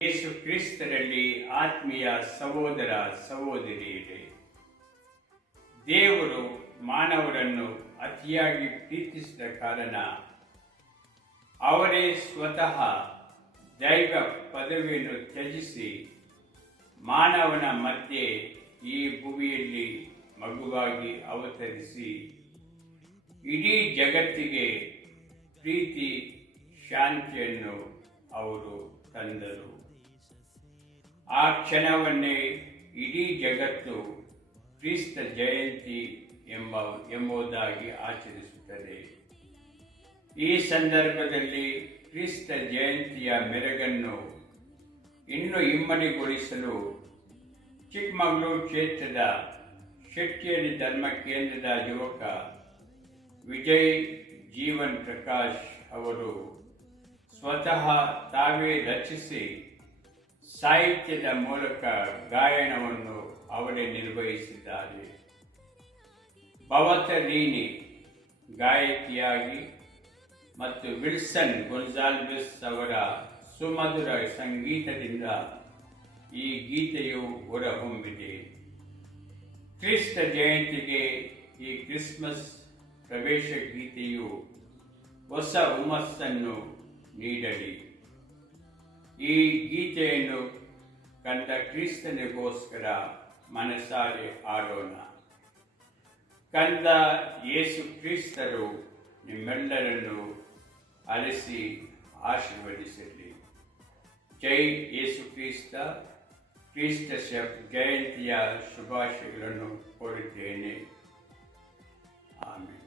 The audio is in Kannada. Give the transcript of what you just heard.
ಯೇಸು ಕ್ರಿಸ್ತರಲ್ಲಿ ಆತ್ಮೀಯ ಸಹೋದರ ಸಹೋದರಿಯರೇ, ದೇವರು ಮಾನವರನ್ನು ಅತಿಯಾಗಿ ಪ್ರೀತಿಸಿದ ಕಾರಣ ಅವರೇ ಸ್ವತಃ ದೈವ ಪದವಿಯನ್ನು ತ್ಯಜಿಸಿ ಮಾನವನ ಮಧ್ಯೆ ಈ ಭೂಮಿಯಲ್ಲಿ ಮಗುವಾಗಿ ಅವತರಿಸಿ ಇಡೀ ಜಗತ್ತಿಗೆ ಪ್ರೀತಿ ಶಾಂತಿಯನ್ನು ಅವರು ತಂದರು. ಆ ಕ್ಷಣವನ್ನೇ ಇಡೀ ಜಗತ್ತು ಕ್ರಿಸ್ತ ಜಯಂತಿ ಎಂಬುದಾಗಿ ಆಚರಿಸುತ್ತದೆ. ಈ ಸಂದರ್ಭದಲ್ಲಿ ಕ್ರಿಸ್ತ ಜಯಂತಿಯ ಮೆರಗನ್ನು ಇನ್ನೂ ಇಮ್ಮಡಿಗೊಳಿಸಲು ಚಿಕ್ಕಮಗಳೂರು ಕ್ಷೇತ್ರದ ಶೆಟ್ಟಿಯಲ್ಲಿ ಧರ್ಮ ಕೇಂದ್ರದ ಯುವಕ ವಿಜಯ್ ಜೀವನ್ ಪ್ರಕಾಶ್ ಅವರು ಸ್ವತಃ ತಾವೇ ರಚಿಸಿ ಸಾಹಿತ್ಯದ ಮೂಲಕ ಗಾಯನವನ್ನು ಅವರೇ ನಿರ್ವಹಿಸಿದ್ದಾರೆ. ಭವತರೀನಿ ಗಾಯಕಿಯಾಗಿ ಮತ್ತು ವಿಲ್ಸನ್ ಗೊನ್ಸಾಲ್ವಿಸ್ ಅವರ ಸುಮಧುರ ಸಂಗೀತದಿಂದ ಈ ಗೀತೆಯು ಹೊರಹೊಮ್ಮಿದೆ. ಕ್ರಿಸ್ತ ಜಯಂತಿಗೆ ಈ ಕ್ರಿಸ್ಮಸ್ ಪ್ರವೇಶ ಗೀತೆಯು ಹೊಸ ಹುಮ್ಮಸ್ಸನ್ನು ನೀಡಲಿ. ಈ ಗೀತೆಯನ್ನು ಕಂಡ ಕ್ರಿಸ್ತನಿಗೋಸ್ಕರ ಮನಸಾರೆ ಹಾಡೋಣ. ಕಂದ ಯೇಸು ಕ್ರಿಸ್ತರು ನಿಮ್ಮೆಲ್ಲರನ್ನು ಅಲಿಸಿ ಆಶೀರ್ವದಿಸಲಿ. ಜೈ ಯೇಸು ಕ್ರಿಸ್ತ. ಕ್ರಿಸ್ತ ಜಯಂತಿಯ ಶುಭಾಶಯಗಳನ್ನು ಕೋರುತ್ತೇನೆ. ಆಮೇಲೆ